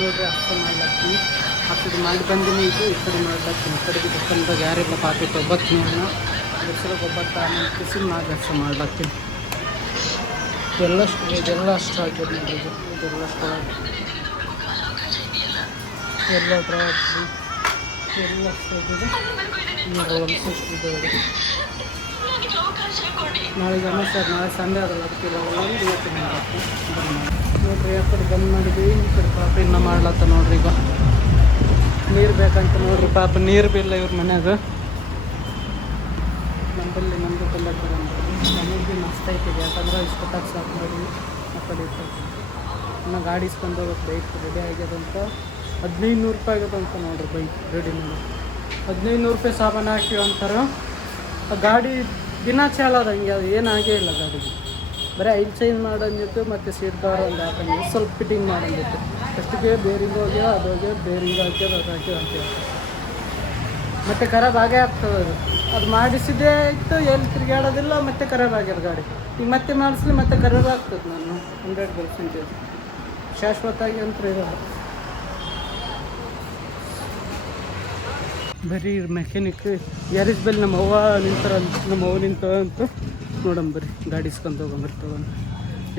ನೋಡ್ರಿ ಅರ್ಥ ಮಾಡ್ಲಾಕ್ತೀನಿ ಇದು ಮಾಡಿ ಬಂದಿನಿ ಇದು ಈ ಕಡೆ ಮಾಡ್ಲಾಕ್ತೀನಿ ಈ ಕಡೆಗೆ ದುಕಾನ್ದಾಗ ಯಾರಿಲ್ಲ ಪಾಕೆಟ್ ಒಬ್ಬತ್ತು ನೋಡೋಣ ಹೆಸರು ಒಬ್ಬತ್ತು ಆಮೇಲೆ ಕಿಸಿನ ಮಾಡಿ ಅರ್ಥ ಮಾಡ್ಲಾಕ್ತೀನಿ ಇದೆಲ್ಲ ಅಷ್ಟು ಆಗ್ಯದ ನೋಡ್ರಿ ಇದೆಲ್ಲ ಅಷ್ಟು ಎಲ್ಲ ಪ್ರಾಡಕ್ಟ್ ಎಲ್ಲ ಅಷ್ಟಾಗಿದೆ ನಾಳೆಗೆ ಸರ್ ನಾಳೆ ಸಂಡೇ ಅದಲ್ಲ ಅದಕ್ಕೆ ನೋಡ್ರಿ ಆ ಕಡೆ ಬಂದ್ ಮಾಡಿದ್ವಿ ಈ ಕಡೆ ಪಾಪ ಇನ್ನೂ ಮಾಡ್ಲತ್ತ ನೋಡ್ರಿ ಈಗ ನೀರು ಬೇಕಂತ ನೋಡ್ರಿ ಪಾಪ ನೀರು ಬಿಲ್ಲ ಇವ್ರ ಮನ್ಯಾಗ ಬಲ್ಲಿ ನಮ್ಮದು ಕಂಡಕ್ಟರ್ ಅಂತ ನಮಗೆ ಮಸ್ತ್ ಐತಿದೆ ಯಾಕಂದ್ರೆ ಇಷ್ಟೊತ್ತಾಗಿ ಸಾಕು ನೋಡಿ ಆ ಕಡೆ ಇನ್ನು ಗಾಡಿ ಇಸ್ಕೊಂಡು ಹೋಗೋದು ಬೈಕ್ ರೆಡಿ ಆಗ್ಯದಂತ 1500 ರೂಪಾಯಿ ಆಗ್ಯದಂತ ನೋಡ್ರಿ ಬೈಕ್ ರೆಡಿ ಮಾಡಿ 1500 ರೂಪಾಯಿ ಸಾಮಾನು ಹಾಕಿವಿ ಅಂತಾರೆ. ಆ ಗಾಡಿ ದಿನ ಚಾಲೋದು ಹಂಗೆ ಅದು ಏನಾಗೇ ಇಲ್ಲ ಗಾಡಿಗೆ. ಬರೀ ಐಲ್ ಚೇಂಜ್ ಮಾಡೋಂದಿತ್ತು ಮತ್ತು ಸೀಟ್ ಕವರ್ ಒಂದು ಹಾಕೊಂಡಿದ್ದು ಸ್ವಲ್ಪ ಫಿಟ್ಟಿಂಗ್ ಮಾಡೋಂದಿತ್ತು. ಅಷ್ಟಿಗೆ ಬೇರಿಂಗ್ ಹೋಗ್ಯಾವ ಅದು ಹೋಗ್ಯಾವ ಬೇರಿಂಗ್ ಹಾಕ್ಯದ ಅದು ಹಾಕ್ಯದ ಅಂತ ಹೇಳ್ತಾರೆ. ಮತ್ತು ಖರಾಬ್ ಆಗೇ ಆಗ್ತದೆ ಅದು ಮಾಡಿಸಿದ್ದೇ ಇತ್ತು ಎಲ್ಲಿ ತಿರುಗಾಡೋದಿಲ್ಲ ಮತ್ತು ಖರಾಬ್ ಆಗ್ಯದ ಗಾಡಿ. ಈಗ ಮತ್ತೆ ಮಾಡಿಸ್ಲಿ ಮತ್ತೆ ಖರಾಬ್ ಆಗ್ತದೆ ನಾನು 100% ಶಾಶ್ವತವಾಗಿ ಅಂತ ಇರೋದು. ಬರೀ ಮೆಕ್ಯಾನಿಕ್ ಗ್ಯಾರೇಜ್ ಬಲ್ಲಿ ನಮ್ಮ ಅವ್ವ ನಿಂತ ಅಂತ ನೋಡಮ್ ಬರ್ರಿ ಗಾಡಿ ಇಸ್ಕೊಂಡು ಹೋಗಂಬರ್ರಿ ತೊಗೊಂಡು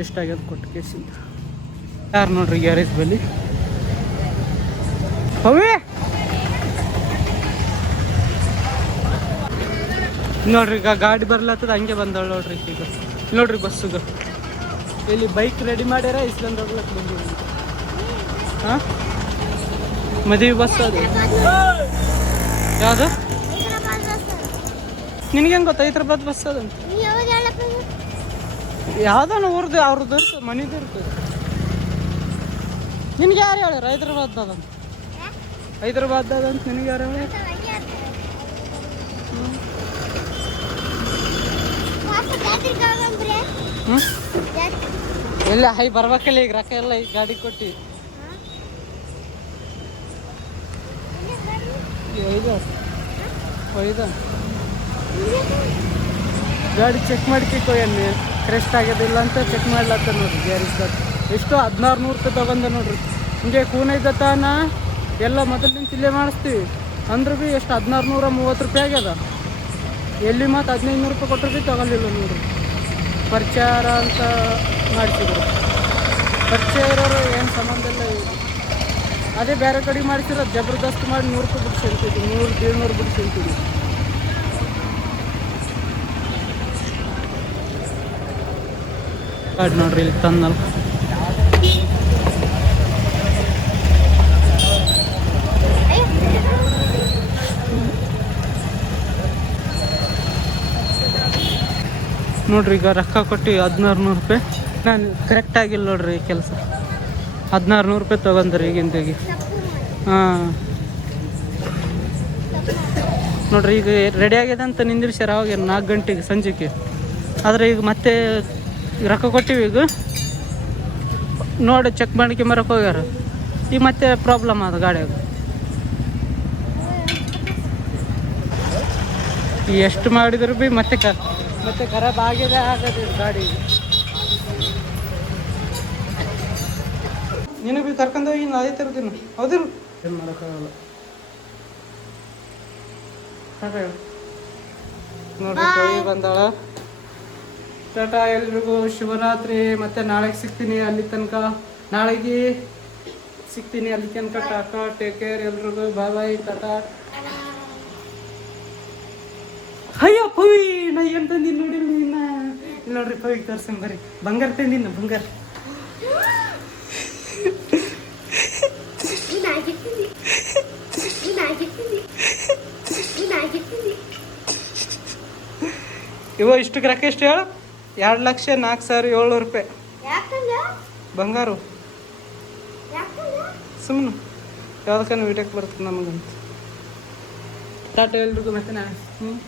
ಎಷ್ಟಾಗ್ಯದ ಕೊಟ್ಟು ಕೇಸಿಂದ ಯಾರು ನೋಡ್ರಿ ಗ್ಯಾರೇಜ್ ಬಲ್ಲಿ ಅವೇ ನೋಡ್ರಿ ಈಗ ಗಾಡಿ ಬರ್ಲತ್ತದ ಹಂಗೆ ಬಂದಳು ನೋಡ್ರಿ ಈಗ ನೋಡ್ರಿ ಬಸ್ಸಿಗೆ ಇಲ್ಲಿ ಬೈಕ್ ರೆಡಿ ಮಾಡ್ಯಾರ ಇಸ್ಕೊಂಡು ಹೋಗ್ಲಕ್ಕೆ ಬಂದಿವಿ. ಹಾಂ ಮದುವೆ ಬಸ್ ಅದು ಯಾವುದು ನಿನಗೆ ಹೆಂಗೆ ಗೊತ್ತಾ ಹೈದ್ರಾಬಾದ್ ಬಸ್ ಅದಂತ ಯಾವ್ದಾನ ಊರ್ದು ಅವ್ರದ್ದು ಇರ್ತದೆ ಮನಿದು ಇರ್ತದೆ. ನಿನಗೆ ಯಾರು ಹೇಳ್ಯಾರ ಹೈದ್ರಾಬಾದ್ ಅದಂತ ನಿನಗೆ ಯಾರು ಹೇಳ್ಯಾರ? ಎಲ್ಲ ಹೈ ಬರ್ಬೇಕಲ್ಲ ಈಗ ರೊಕ್ಕ ಎಲ್ಲ ಈಗ ಗಾಡಿ ಕೊಟ್ಟು ಒಯ್ದ ಗಾಡಿ ಚೆಕ್ ಮಾಡ್ಕೊಯ್ಯನ್ನಿ ಕ್ರೆಸ್ಟ್ ಆಗ್ಯದಿಲ್ಲ ಅಂತ ಚೆಕ್ ಮಾಡ್ಲತ್ತ ನೋಡ್ರಿ ಗ್ಯಾರೇಜ್ದಾಗ. ಎಷ್ಟು 1600 ರೂಪಾಯಿ ತೊಗೊಂಡ ನೋಡ್ರಿ. ಹಿಂಗೆ ಕೂನೈದತ್ತಾನ ಎಲ್ಲ ಮೊದಲಿನ ತಿಲ್ಲೆ ಮಾಡಿಸ್ತೀವಿ ಅಂದ್ರೂ ಭೀ ಎಷ್ಟು 1630 ರೂಪಾಯಿ ಆಗ್ಯದ. ಎಲ್ಲಿ ಮತ್ತು 1500 ರೂಪಾಯಿ ಕೊಟ್ಟರು ಭೀ ತೊಗೊಳ್ಳಿಲ್ಲ ನೋಡ್ರಿ. ಪರಿಚಾರ ಅಂತ ಮಾಡಿಸಿದ್ರು. ಪರಿಚಯ ಇರೋರು ಏನು ಸಂಬಂಧ ಇಲ್ಲ. ಅದೇ ಬೇರೆ ಕಡೆ ಮಾಡಿಸಿರೋದು ಜಬರ್ದಸ್ತ್ ಮಾಡಿ 100 ರೂಪಾಯಿ ಬಿಟ್ಟು ಹೇಳ್ತಿದ್ವಿ 100-150 ಬಿಟ್ಟು ಹೇಳ್ತಿದ್ವಿ. ಗಾಡಿ ನೋಡ್ರಿ ಇಲ್ಲಿ ತಂದಲ್ಲ ನೋಡ್ರಿ ಈಗ ರೊಕ್ಕ ಕೊಟ್ಟು 1600 ರೂಪಾಯಿ ನಾನು ಕರೆಕ್ಟ್ ಆಗಿಲ್ಲ ನೋಡ್ರಿ ಕೆಲಸ 1600 ರೂಪಾಯಿ ತೊಗೊಂಡ್ರಿ ಈಗಿಂದಾಗಿ. ಹಾಂ ನೋಡ್ರಿ ಈಗ ರೆಡಿ ಆಗಿದೆ ಅಂತ ನಿಂದಿರ್ಸ್ಯಾರ ಅವಾಗ 4 ಗಂಟೆಗೆ ಸಂಜೆಗೆ. ಆದರೆ ಈಗ ಮತ್ತೆ ರೊಕ್ಕ ಕೊಟ್ಟಿವಿ ಈಗ ನೋಡಿ ಚೆಕ್ ಮಾಡ್ಕೊಂಬರಕ್ಕೆ ಹೋಗ್ಯಾರ. ಈಗ ಮತ್ತೆ ಪ್ರಾಬ್ಲಮ್ ಆದ ಗಾಡಿಯಾಗ. ಎಷ್ಟು ಮಾಡಿದ್ರು ಭೀ ಮತ್ತೆ ಖರಾಬ್ ಆಗಿದೆ ಆಗದೆ ಗಾಡಿ. ನಿನಗೆ ಭೀ ಕರ್ಕೊಂಡು ಹೋಗಿ ಅದೇ ತರ್ತೀನಿ ಹೌದಿಲ್ಲ ಏನು ಮಾಡೋಕ್ಕಾಗಲ್ಲ. ನೋಡ್ರಿ ಹೋಗಿ ಬಂದಾಳ. ಟಾಟಾ ಎಲ್ರಿಗೂ ಶುಭರಾತ್ರಿ. ಮತ್ತೆ ನಾಳೆಗೆ ಸಿಗ್ತೀನಿ ಅಲ್ಲಿ ತನಕ. ನಾಳೆಗೆ ಸಿಗ್ತೀನಿ ಅಲ್ಲಿ ತನಕ. ಟಾಟಾ ಟೇಕ್ ಕೇರ್ ಎಲ್ರಿಗೂ. ಬಾಯ್ ಬಾಯ್ ಟಾಟಾ. ಅಯ್ಯೋ ಪವಿ ನಾ ಏನು ತಂದಿನಿ ನೋಡಿ ನಿನ್ನ ನೋಡ್ರಿ ಪವಿಗೆ ತೋರ್ಸಂಗ್ ಬರ್ರಿ. ಬಂಗಾರ ತಂದಿನ ಬಂಗಾರ. ಇವ ಇಷ್ಟು ರೊಕ್ಕ ಎಷ್ಟು ಹೇಳು? 2,04,700 ರೂಪಾಯಿ ಬಂಗಾರು. ಸುಮ್ಮನೆ ಯಾವ್ದಕ್ಕೂ ವಿಡಿಯೋಕ್ಕೆ ಬರ್ತದೆ ನಮಗಂತ. ಟಾಟಾ ಎಲ್ರಿಗೂ. ಮತ್ತೆ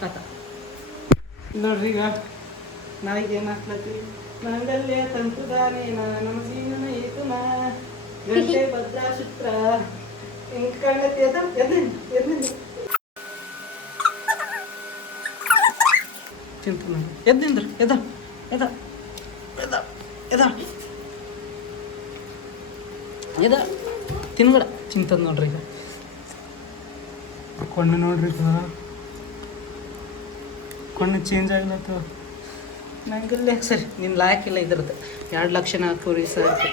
ಟಾಟಾ. ನೋಡ್ರಿ ಈಗ ನಾಯಿಗೆ ಏನು ಹಾಕ್ಲತ್ತಿ ಮಂಗಲ್ಯ ತಂತುದಾನೆ ನಮ್ಮ ಜೀವನ ಏತು ನಾ ಗಂಟೆ ಭದ್ರಾಶಿತ್ರ ಹಿಂಗೆ ಕಾಣತಿ ಚಿಂತ ಎದ್ದಿಂದ್ರ ಎದ ತಿನ್ಬೇಡ ಚಿಂತದ ನೋಡ್ರಿ. ಈಗ ಕೊಂಡು ನೋಡ್ರಿ ಕೊಂಡು ಚೇಂಜ್ ಆಗ್ಲತ್ತ ನಂಗೆಲ್ಲ ಸರಿ ನಿನ್ನ ಲಾಯಕ್ಕಿಲ್ಲ ಇದ್ರದ್ದು 2,04,000 ರೂಪಾಯಿ.